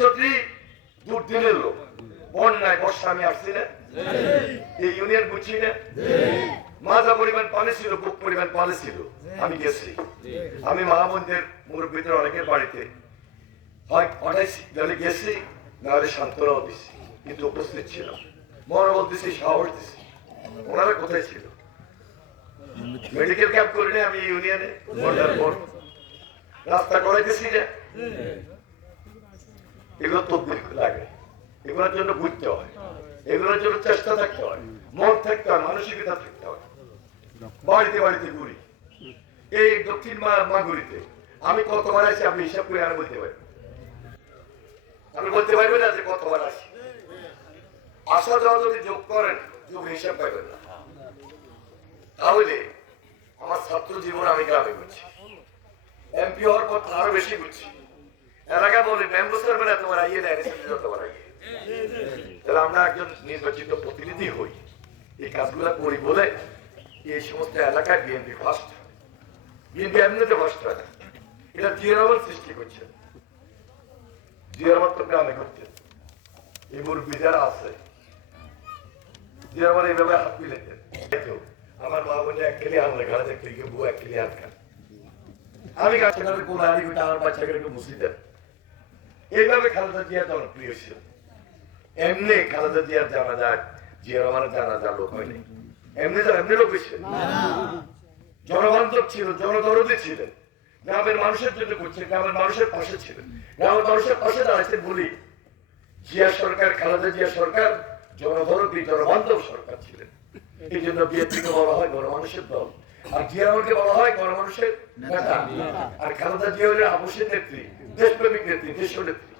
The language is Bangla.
চৌধুরী দুর্দিনের লোক। বন্যায় বর্ষা আমি আসছি এই ইউনিয়ন বুঝছি না। মাজা পরিমাণ পানি ছিল বুক পরিমাণ পানি ছিল। আমি গেছি। আমি মহামন্দির মুরব্বীদের অনেকের বাড়িতে। হয় পাঠাইছি নাহলে গেছি নাহলে সান্ত্বনাও দিছি। কিন্তু উপস্থিত ছিল মনোবল দিছি সাহস দিছি। ওনারা কোথায় ছিল? মেডিকেল ক্যাম্প করিনি আমি ইউনিয়নে রাস্তা করাইতেছি না। এগুলো তদ্বির লাগে। এগুলোর জন্য বুঝতে হয়। এগুলোর জন্য চেষ্টা থাকতে হয়। মন থাকতে হয়, মানসিকতা থাকতে হয়। বাড়িতে বাড়িতে ঘুরি। এই দক্ষিণ মাগুরিতে। আমি কতবার আছি আপনি হিসাব করে আর বলতে পারি আমি বলতে পারবেন না যে কতবার আসি। আসা যাওয়া যদি যোগ করেন, যোগ হিসাব পাইবেন না। তাহলে আমার ছাত্র জীবন আমি গ্রামে করছি এমপি হওয়ার পর আরও বেশি করছি এলাকা বলে মেম্বার না তোমার আইয়ে নেয় তোমার আইয়ে। তাহলে আমরা একজন নির্বাচিত প্রতিনিধি হই। এই কাজগুলো করি বলে এই সমস্ত এলাকায় বিএনপি ফার্স্ট বিএনপি এমনিতে ফার্স্ট হয় এটা জিয়ারমান সৃষ্টি করছে। জিয়ারমান তো গ্রামে করছে এই মুরব্বী যারা আছে জিয়ারমান এইভাবে হাত মিলেছেন দেখো, আমার মা বলে এক কেলি আনলে ঘরে দেখলে বউ এক কেলি আনখান আমি কাছে কোন আনি আমার বাচ্চাকে একটু মুসি দেন এইভাবে খালেদা জিয়া জনপ্রিয় ছিল। এমনি খালেদা জিয়ার জানা যায় জিয়ার আমার জানা যা লোক হয়নি। এমনি তো এমনি লোক হয়েছে জনবান্ধব ছিল জনদরদী ছিলেন। গ্রামের মানুষের জন্য করছেন গ্রামের মানুষের পাশে ছিলেন। গ্রামের মানুষের পাশে দাঁড়াচ্ছেন বলি জিয়া সরকার খালেদা জিয়া সরকার জনদরদী জনবান্ধব সরকার ছিলেন। এই জন্য বিএনপিকে বলা হয় গণমানুষের দল। আর জিয়া রহমানকে বলা হয় গণমানুষের নেতা। আর খালেদা জিয়া হলেন আবশ্যের নেত্রী। দেশপ্রেমিক নেত্রী দেশ নেত্রী